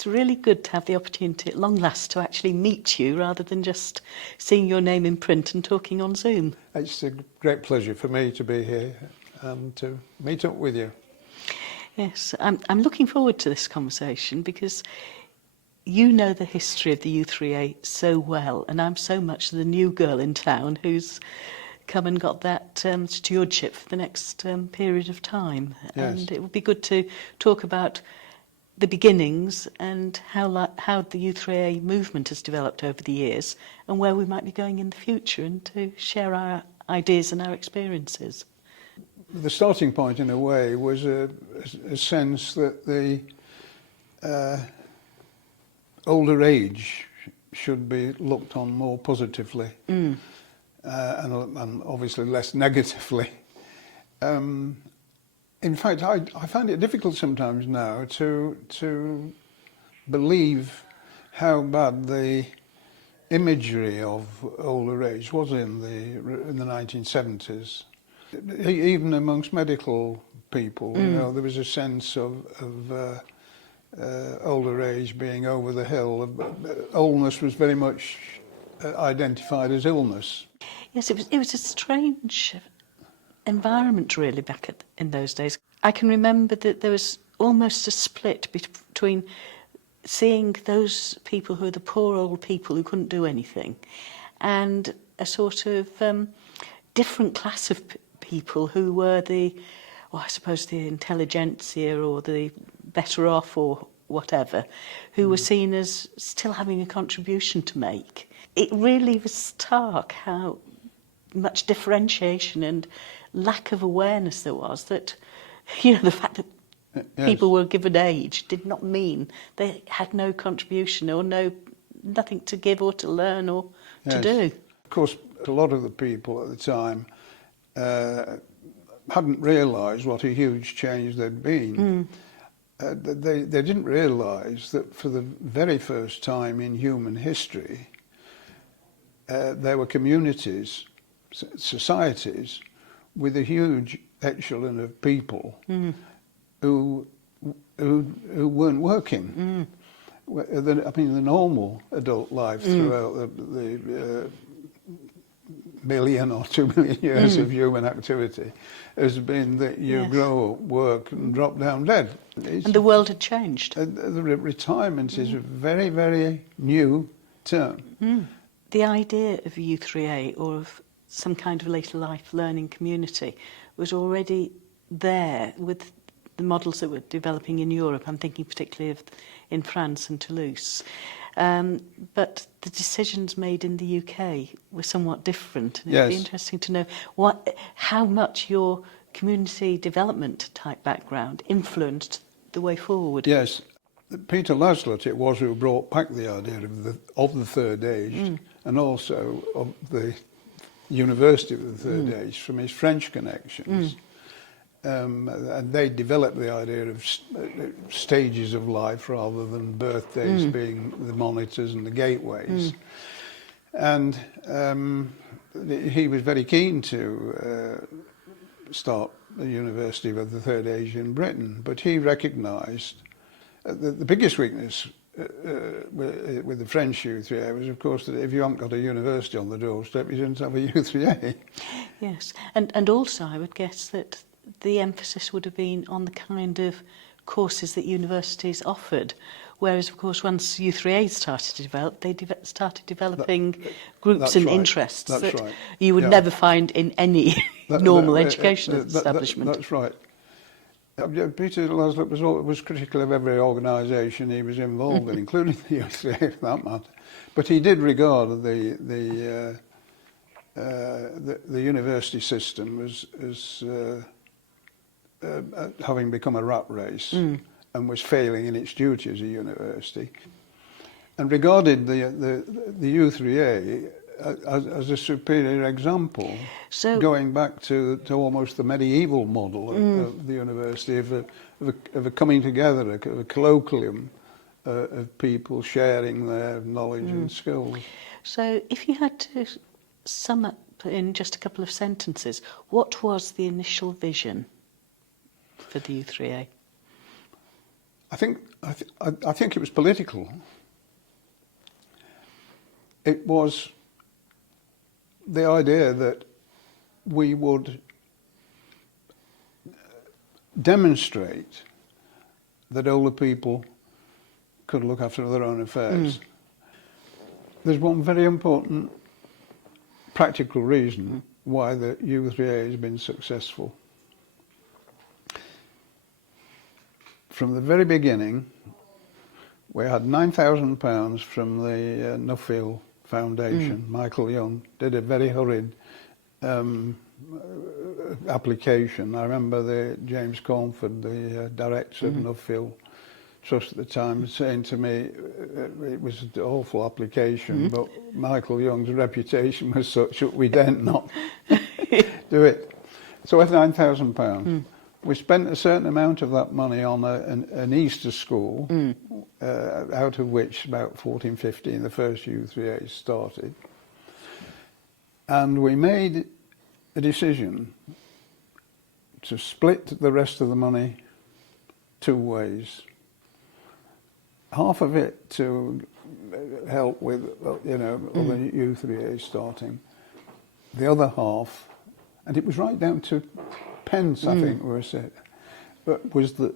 It's really good to have the opportunity at long last to actually meet you rather than just seeing your name in print and talking on Zoom. It's a great pleasure for me to be here and to meet up with you. Yes, I'm looking forward to this conversation because you know the history of the u3a so well, and I'm so much the new girl in town who's come and got that stewardship for the next period of time. Yes. And it would be good to talk about the beginnings and how the u3a movement has developed over the years and where we might be going in the future, and to share our ideas and our experiences. The starting point, in a way, was a sense that the older age should be looked on more positively and obviously less negatively. In fact, I find it difficult sometimes now to believe how bad the imagery of older age was in the 1970s. Even amongst medical people, you know, there was a sense of older age being over the hill. Oldness was very much identified as illness. Yes, it was a strange environment really back in those days. I can remember that there was almost a split between seeing those people who are the poor old people who couldn't do anything, and a sort of different class of people who were I suppose the intelligentsia or the better off or whatever, who were seen as still having a contribution to make. It really was stark how much differentiation and lack of awareness there was, that, you know, the fact that people were given age did not mean they had no contribution or nothing to give or to learn or to do. Of course, a lot of the people at the time hadn't realised what a huge change there'd been. They didn't realise that for the very first time in human history, there were communities, societies, with a huge echelon of people who weren't working. I mean, the normal adult life throughout the 1,000,000 or 2,000,000 years of human activity has been that you grow up, work and drop down dead. And the world had changed. The retirement is a very, very new term. The idea of u3a or of some kind of later life learning community was already there with the models that were developing in Europe. I'm thinking particularly of in France and Toulouse. But the decisions made in the UK were somewhat different. And it'd be interesting to know how much your community development type background influenced the way forward. Yes. Peter Laslett it was who brought back the idea of the third age and also of the University of the Third Age from his French connections. And they developed the idea of stages of life rather than birthdays being the monitors and the gateways. And he was very keen to start the University of the Third Age in Britain, but he recognised the biggest weakness with the French u3a was, of course, that if you haven't got a university on the doorstep, you didn't have a u3a. Yes, and also I would guess that the emphasis would have been on the kind of courses that universities offered, whereas, of course, once u3a started to develop, they started developing groups and interests that you would never find in any normal educational establishment. That's right. Peter Laslett was critical of every organisation he was involved in, including the u3a for that matter. But he did regard the university system as having become a rat race and was failing in its duty as a university, and regarded the u3a as a superior example, going back to almost the medieval model of the university, of a coming together, of a colloquium of people sharing their knowledge and skills. So if you had to sum up in just a couple of sentences, what was the initial vision for the u3a? I think it was political. It was the idea that we would demonstrate that older people could look after their own affairs. There's one very important practical reason why the u3a has been successful. From the very beginning, we had £9,000 from the Nuffield Foundation. Michael Young did a very hurried application. I remember James Cornford, the director of Nuffield Trust at the time, saying to me it was an awful application, but Michael Young's reputation was such that we daren't not do it. So we had £9,000. We spent a certain amount of that money on an Easter school, out of which about 14, 15, the first u3a started. And we made a decision to split the rest of the money two ways. Half of it to help with, you know, other u3a starting. The other half, and it was right down to pence, I think we said, but was that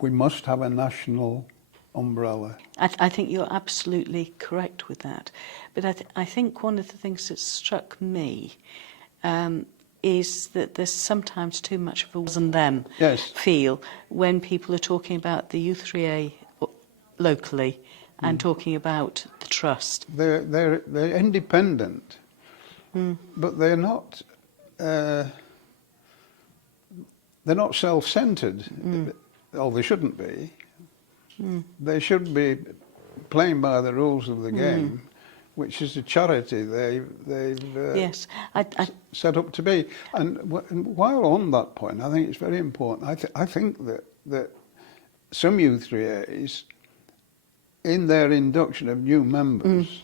we must have a national umbrella. I think you're absolutely correct with that. But I think one of the things that struck me is that there's sometimes too much of a us and them feel when people are talking about the u3a locally and talking about the trust. They're independent, but they're not self-centred. Or they shouldn't be. They should be playing by the rules of the game, which is a charity they've set up to be. And while on that point, I think it's very important. I think that some u3as, in their induction of new members,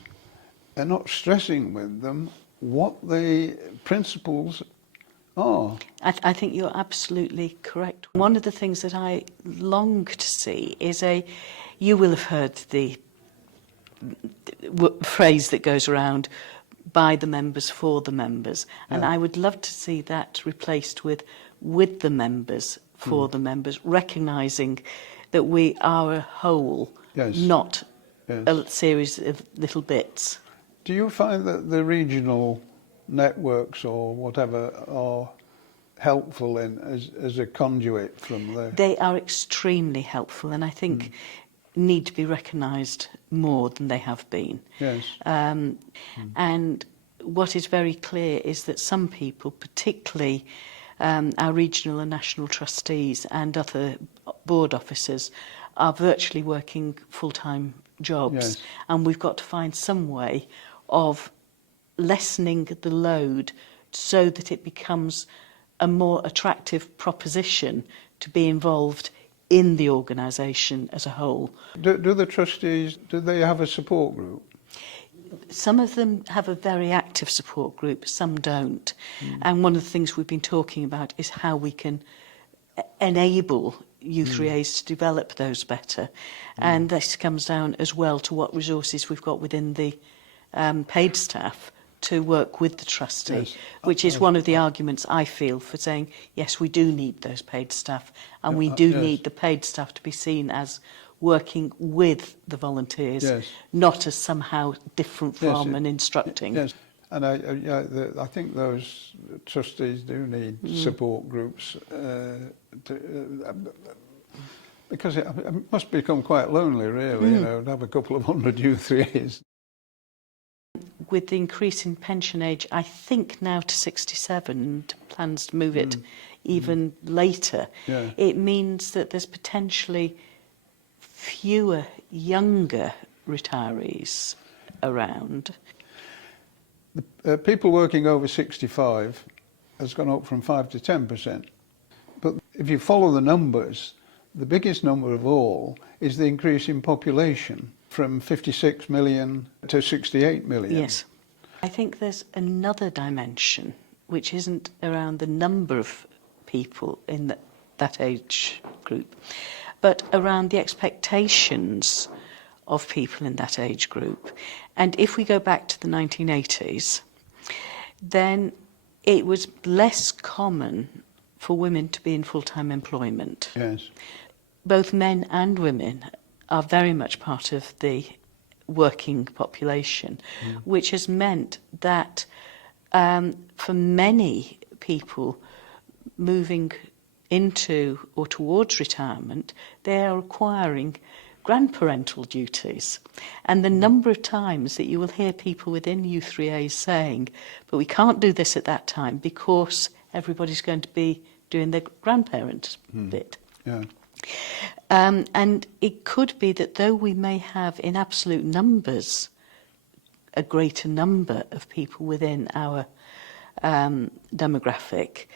are not stressing with them what the principles are. I think you're absolutely correct. One of the things that I long to see is you will have heard the phrase that goes around, by the members, for the members. And I would love to see that replaced with the members, for the members, recognising that we are a whole, not a series of little bits. Do you find that the regional networks or whatever are helpful as a conduit from the... They are extremely helpful, and I think need to be recognised more than they have been. And what is very clear is that some people, particularly our regional and national trustees and other board officers, are virtually working full-time jobs, and we've got to find some way of lessening the load so that it becomes a more attractive proposition to be involved in the organisation as a whole. Do the trustees, do they have a support group? Some of them have a very active support group, some don't. And one of the things we've been talking about is how we can enable u3as to develop those better. And this comes down as well to what resources we've got within the paid staff to work with the trustee, which is one of the arguments I feel for saying, yes, we do need those paid staff, and we do need the paid staff to be seen as working with the volunteers, not as somehow different from and instructing. And I think those trustees do need support groups because it must become quite lonely, really, you know, to have a couple of hundred u3as. With the increase in pension age, I think now to 67, and plans to move it even later, it means that there's potentially fewer younger retirees around. The people working over 65 has gone up from 5 to 10%. But if you follow the numbers, the biggest number of all is the increase in population from 56 million to 68 million. Yes. I think there's another dimension which isn't around the number of people in that age group, but around the expectations of people in that age group. And if we go back to the 1980s, then it was less common for women to be in full-time employment. Yes. Both men and women are very much part of the working population, which has meant that for many people moving into or towards retirement, they are acquiring grandparental duties. And the number of times that you will hear people within u3a saying, but we can't do this at that time because everybody's going to be doing their grandparents' bit. Yeah. And it could be that though we may have in absolute numbers a greater number of people within our demographic,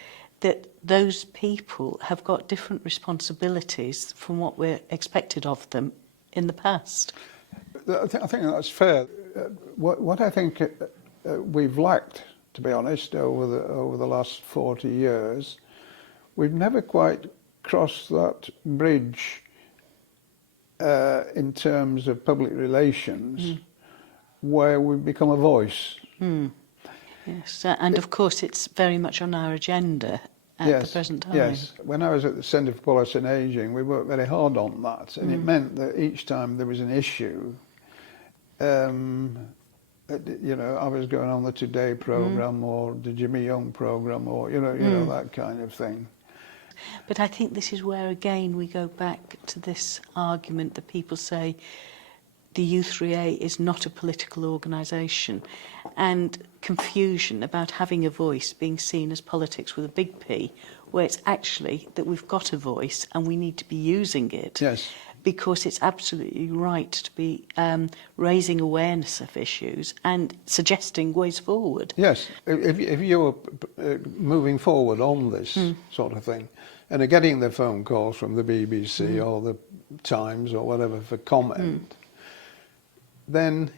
that those people have got different responsibilities from what we're expected of them in the past. I think that's fair. What I think we've lacked, to be honest, over the last 40 years, we've never quite crossed that bridge in terms of public relations where we've become a voice. Yes, and of course it's very much on our agenda at the present time. Yes, when I was at the Centre for Policy and Ageing, we worked very hard on that, and it meant that each time there was an issue, you know, I was going on the Today programme or the Jimmy Young programme or, you know, that kind of thing. But I think this is where, again, we go back to this argument that people say the u3a is not a political organisation, and confusion about having a voice being seen as politics with a big P, where it's actually that we've got a voice and we need to be using it. Yes. Because it's absolutely right to be raising awareness of issues and suggesting ways forward. Yes, if you're moving forward on this sort of thing, and are getting the phone calls from the BBC or the Times or whatever for comment, then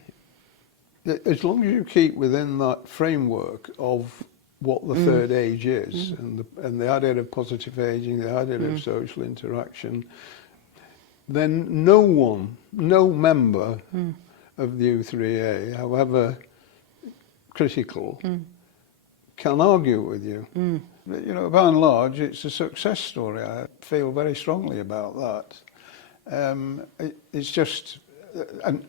as long as you keep within that framework of what the third age is, and the idea of positive ageing, the idea of social interaction, then no member of the u3a, however critical, can argue with you. You know, by and large, it's a success story. I feel very strongly about that. It's just, and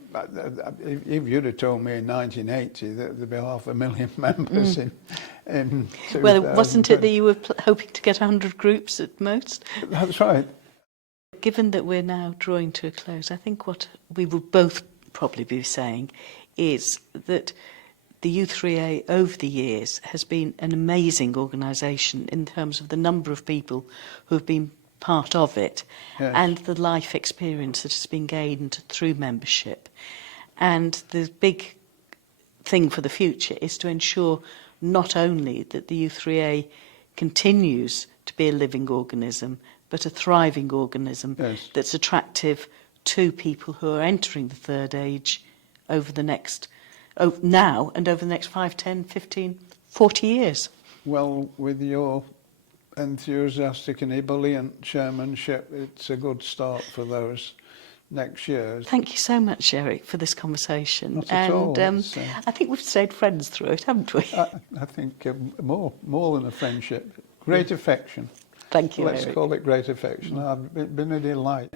if you'd have told me in 1980 that there'd be 500,000 members in Well, wasn't it that you were hoping to get 100 groups at most? That's right. Given that we're now drawing to a close, I think what we will both probably be saying is that the u3a over the years has been an amazing organisation in terms of the number of people who have been part of it and the life experience that has been gained through membership. And the big thing for the future is to ensure not only that the u3a continues to be a living organism, but a thriving organism that's attractive to people who are entering the third age over the next, now and over the next 5, 10, 15, 40 years. Well, with your enthusiastic and ebullient chairmanship, it's a good start for those next years. Thank you so much, Eric, for this conversation. Not at all. I think we've stayed friends through it, haven't we? I think more than a friendship. Great affection. Thank you, Let's Eric. call it great affection. It's been a delight.